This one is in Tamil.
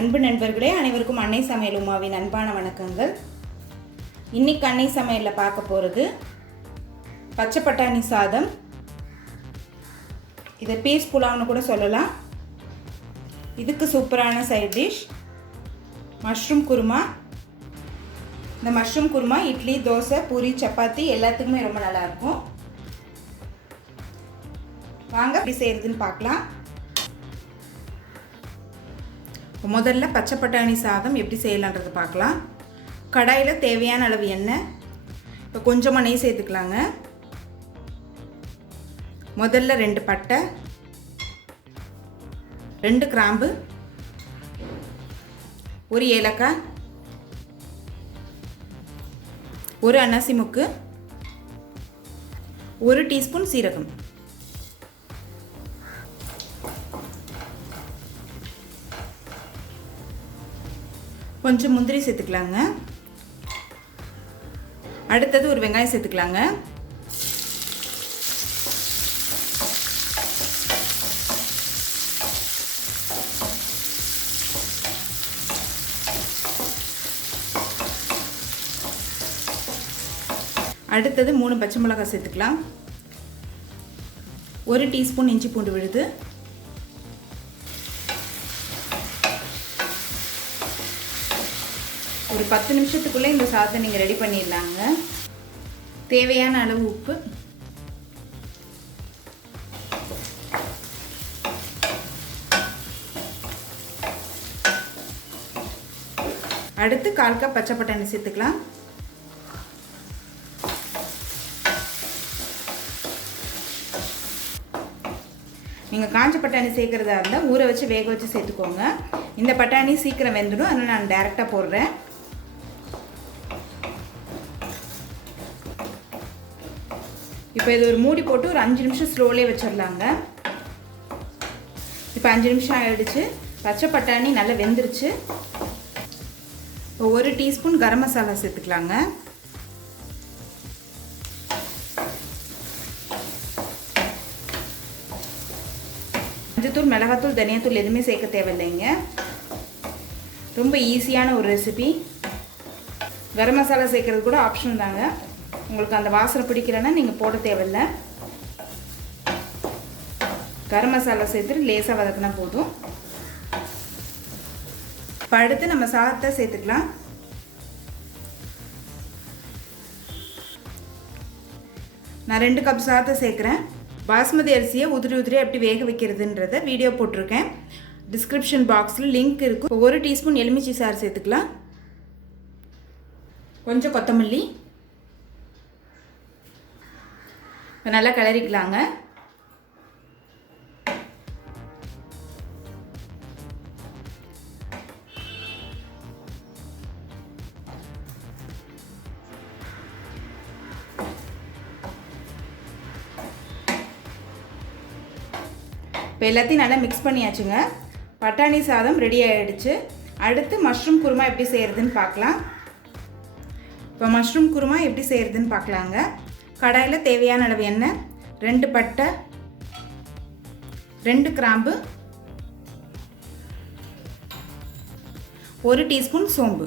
அன்பு நண்பர்களே, அனைவருக்கும் அன்னை சமையல் உமாவின் அன்பான வணக்கங்கள். இன்னைக்கு அன்னை சமையலில் பார்க்க போகிறது பச்சை பட்டாணி சாதம். இதை பீஸ் புலாவ்னு கூட சொல்லலாம். இதுக்கு சூப்பரான சைட் டிஷ் மஷ்ரூம் குருமா. இந்த மஷ்ரூம் குருமா இட்லி, தோசை, பூரி, சப்பாத்தி எல்லாத்துக்குமே ரொம்ப நல்லாயிருக்கும். வாங்க எப்படி செய்கிறதுன்னு பார்க்கலாம். முதல்ல பச்சை பட்டாணி சாதம் எப்படி செய்யலான்றது பார்க்கலாம். கடாயில் தேவையான அளவு எண்ணெய், இப்போ கொஞ்சமாக நெய் சேர்த்துக்கலாங்க. முதல்ல 2 பட்டை, 2 கிராம்பு, 1 ஏலக்காய், 1 அன்னாசி முக்கு, 1 டீஸ்பூன் சீரகம், கொஞ்சம் முந்திரி சேர்த்துக்கலாங்க. அடுத்தது ஒரு வெங்காயம் சேர்த்துக்கலாங்க. அடுத்தது 3 பச்சை மிளகாய் சேர்த்துக்கலாம். 1 டீஸ்பூன் இஞ்சி பூண்டு விழுது, ஒரு 10 நிமிஷத்துக்குள்ளே இந்த சாதத்தை நீங்கள் ரெடி பண்ணிடலாங்க. தேவையான அளவு உப்பு, அடுத்து 1/4 கப் பச்சை பட்டாணி சேர்த்துக்கலாம். நீங்கள் காஞ்ச பட்டாணி சேர்க்குறதா இருந்தால் ஊற வச்சு வேக வச்சு சேர்த்துக்கோங்க. இந்த பட்டாணி சீக்கிரம் வெந்துடும், அதனால் நான் டைரெக்டாக போடுறேன். இப்போ இது ஒரு மூடி போட்டு ஒரு 5 நிமிஷம் ஸ்லோலே வச்சிடலாங்க. இப்போ 5 நிமிஷம் ஆகிடுச்சு. பச்சை பட்டாணி நல்லா வெந்துருச்சு. இப்போ 1 டீஸ்பூன் கரம் மசாலா சேர்த்துக்கலாங்க. மஞ்சத்தூள், மிளகாத்தூள், தனியாத்தூள் எதுவுமே சேர்க்க தேவையில்லைங்க. ரொம்ப ஈஸியான ஒரு ரெசிபி. கரம் மசாலா சேர்க்கறது கூட ஆப்ஷன் தாங்க. உங்களுக்கு அந்த வாசனை பிடிக்கிறேன்னா நீங்கள் போட தேவையில்லை. கரம் மசாலா சேர்த்துட்டு லேசாக வதக்கினா போதும். இப்போ அடுத்து நம்ம சாதத்தை சேர்த்துக்கலாம். நான் 2 கப் சாதத்தை சேர்க்குறேன். பாஸ்மதி அரிசியை உதிரி எப்படி வேக வைக்கிறதுன்றத வீடியோ போட்டிருக்கேன். டிஸ்கிரிப்ஷன் பாக்ஸில் லிங்க் இருக்கும். இப்போ 1 டீஸ்பூன் எலுமிச்சை சாறு சேர்த்துக்கலாம். கொஞ்சம் கொத்தமல்லி. இப்போ நல்லா கிளறிக்கலாங்க. இப்போ எல்லாத்தையும் நல்லா மிக்ஸ் பண்ணியாச்சுங்க. பட்டாணி சாதம் ரெடி ஆகிடுச்சு. அடுத்து மஷ்ரூம் குருமா எப்படி செய்கிறதுன்னு பார்க்கலாம். இப்போ மஷ்ரூம் குருமா எப்படி செய்கிறதுன்னு பார்க்கலாங்க. கடாயில் தேவையான அளவு எண்ணெய், 2 பட்டை, 2 கிராம்பு, 1 டீஸ்பூன் சோம்பு,